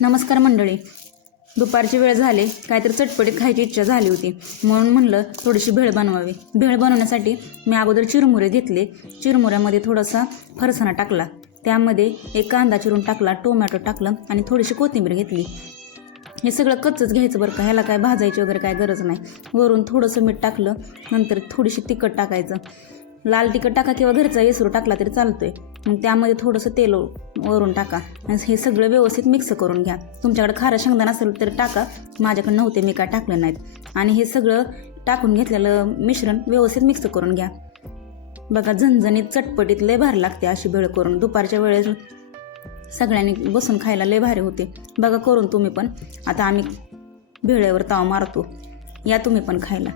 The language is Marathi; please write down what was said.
नमस्कार मंडळी. दुपारची वेळ झाली काहीतरी चटपटीत खायची इच्छा झाली होती. म्हणून म्हणलं थोडीशी भेळ बनवावी. भेळ बनवण्यासाठी मी अगोदर चिरमुरे घेतले. चिरमुऱ्यामध्ये थोडासा फरसाणा टाकला. त्यामध्ये एक कांदा चिरून टाकला टोमॅटो टाकलं आणि थोडीशी कोथिंबीर घेतली. हे सगळं कच्चंच घ्यायचं बरं का? ह्याला काय भाजायची वगैरे काय गरज नाही. वरून थोडंसं मीठ टाकलं नंतर थोडीशी तिखट टाकायचं. लाल तिखट टाका किंवा घरचा येसरू टाकला तरी चालतोय. त्यामध्ये थोडंसं तेल वरून टाका. आणि हे सगळं व्यवस्थित मिक्स करून घ्या. तुमच्याकडे खारं शेंगदाणा असेल तर टाका. माझ्याकडे नव्हते मी काय टाकलं नाहीत. आणि हे सगळं टाकून घेतलेलं मिश्रण व्यवस्थित मिक्स करून घ्या. बघा झणझणीत चटपटीत लय भारी लागते अशी भेळ करून. दुपारच्या वेळेस सगळ्यांनी बसून खायला लय भारी होते. बघा करून तुम्ही पण. आता आम्ही भेळेवर ताव मारतो. या तुम्ही पण खायला.